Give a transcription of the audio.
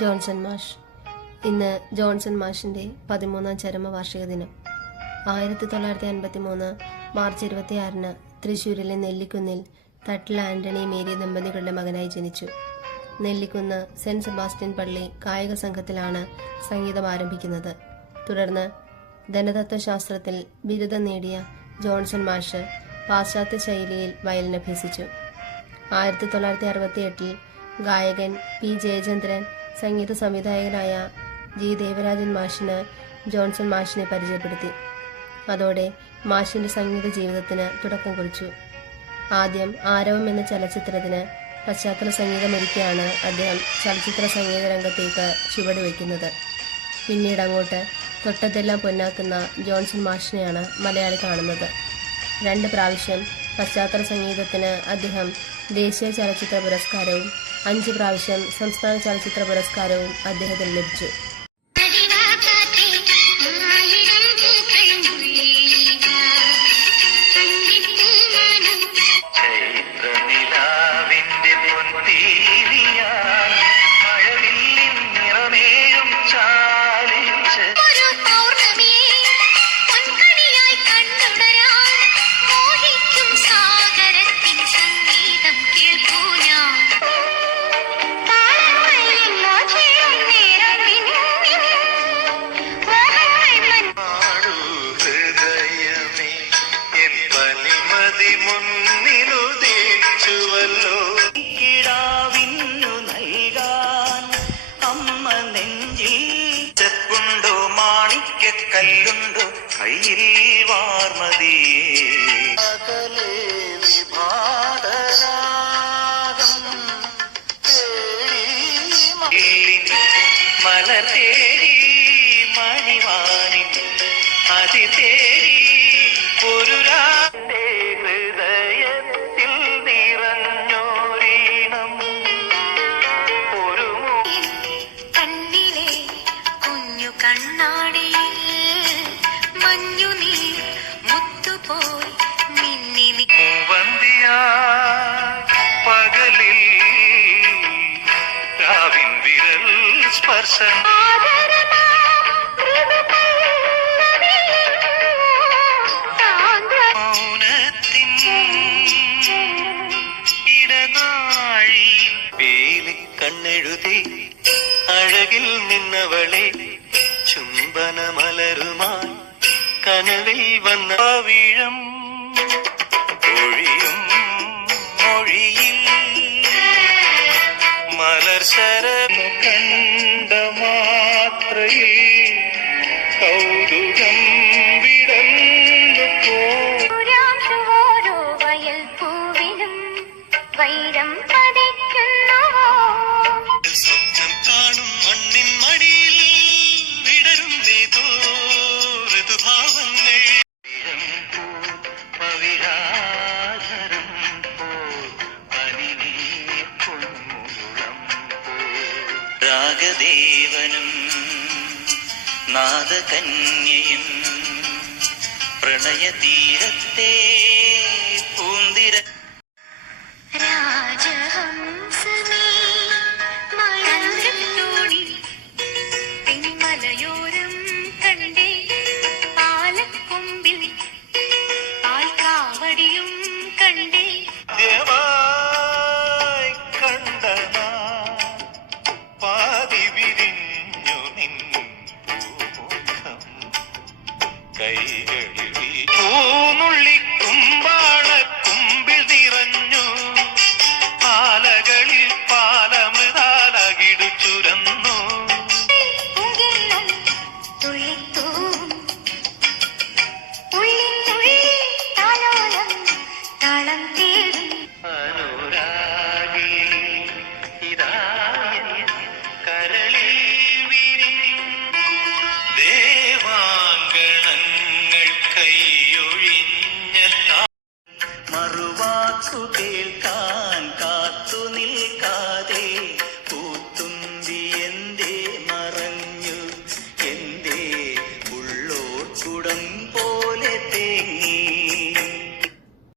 Johnson മാഷ്. ഇന്ന് Johnson മാഷിന്റെ പതിമൂന്നാം ചരമവാർഷിക ദിനം. ആയിരത്തി തൊള്ളായിരത്തി അൻപത്തി മൂന്ന് മാർച്ച് ഇരുപത്തിയാറിന് തൃശ്ശൂരിലെ നെല്ലിക്കുന്നിൽ തട്ടിൽ ആന്റണി മേരി ദമ്പതികളുടെ മകനായി ജനിച്ചു. നെല്ലിക്കുന്ന് സെന്റ് സെബാസ്റ്റ്യൻ പള്ളി കായിക സംഘത്തിലാണ് സംഗീതം ആരംഭിക്കുന്നത്. തുടർന്ന് ധനതത്വശാസ്ത്രത്തിൽ ബിരുദം നേടിയ ജോൺസൺ മാഷ് പാശ്ചാത്യ ശൈലിയിൽ വയലിനഭ്യസിച്ചു. ആയിരത്തി തൊള്ളായിരത്തി അറുപത്തി എട്ടിൽ ഗായകൻ പി ജയചന്ദ്രൻ സംഗീത സംവിധായകനായ ജി ദേവരാജൻ മാഷിന് ജോൺസൺ മാഷിനെ പരിചയപ്പെടുത്തി. അതോടെ മാഷിന്റെ സംഗീത ജീവിതത്തിന് തുടക്കം കുറിച്ചു. ആദ്യം ആരവം എന്ന ചലച്ചിത്രത്തിന് പശ്ചാത്തല സംഗീതമൊരുക്കിയാണ് അദ്ദേഹം ചലച്ചിത്ര സംഗീത രംഗത്തേക്ക് ചുവടുവെക്കുന്നത് പിന്നീട് അങ്ങോട്ട് തൊട്ടതെല്ലാം പൊന്നാക്കുന്ന ജോൺസൺ മാഷിനെയാണ് മലയാളി കാണുന്നത്. രണ്ട് പ്രാവശ്യം പശ്ചാത്തല സംഗീതത്തിന് അദ്ദേഹം ദേശീയ ചലച്ചിത്ര പുരസ്കാരവും അഞ്ച് പ്രാവശ്യം സംസ്ഥാന ചലച്ചിത്ര പുരസ്കാരവും അദ്ദേഹത്തിന് ലഭിച്ചു. മാണിക്യക്കല്ലുണ്ടോ കയ്യിൽ വാർമതിയേ. മലർ തേടി മണിവാനിൻ അതി തേടി ഒരു രാന്റെ സ്പർശം അഴകിൽ നിന്നവളെ ചുംബനമലരുമായി കനവിൽ വന്ന വീഴം ഒഴിയും മൊഴിയിൽ വൈരം പതിക്കുന്നുവോ സ്വപ്നം കാണും മണ്ണിൻ മടിയിൽ വിടരും നീതോ ഋതുഭാവങ്ങൾ പവിഴാധരം രാഗദേവനും നാദകന്യയും പ്രണയതീരത്തെ